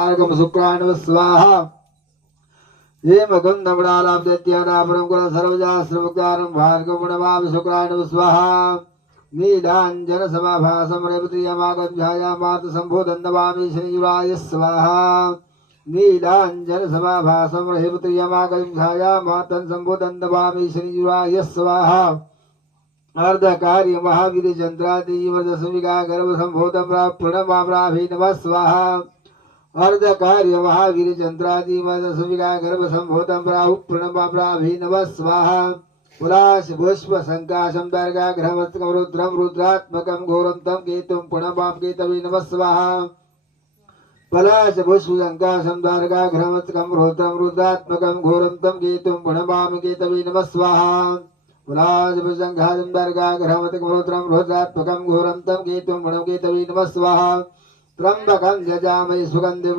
मार्गम शुक्राणव स्वाहा ये मगम नमणालाब्दत्यानापरम कुल सर्वजास्त्रमुक्तारं भार्गवुणवाम शुक्राणव स्वाहा नीलांजन समाभासम रेवतीयमागं ध्यायामात संबोधन नमामि शनियुराय स्वाहा नीलांजन समाभासम रेवतीयमागं ध्यायामात संबोधन नमामि शनियुराय स्वाहा अर्धकार्य महावीर चंद्रादिवदसमिगा गर्भ संबोधम प्रणमामि नमः स्वाहा अर्धकार्य महावीर चंद्रादिवदसमिगा गर्भ संबोधम प्रणमामि नमः स्वाहा पुराश पुष्प संकाशम दर्गाग्रहमस्तकं रुद्रम रुद्रात्मकं घोरंतं केतुं प्रणमामि केतवे नमः स्वाहा पलाश पुष्प संकाशम दर्गाग्रहमस्तकं रुद्रम रुद्रात्मकं घोरंतं केतुं प्रणमामि केतवे नमः स्वाहा पुराजभुजंघादं दर्गाग्रहमस्तकं रुद्रम रुद्रात्मकं घोरंतं केतुं प्रणमामि केतवे नमः स्वाहा त्र्यंबकं यजामहे सुगंधिं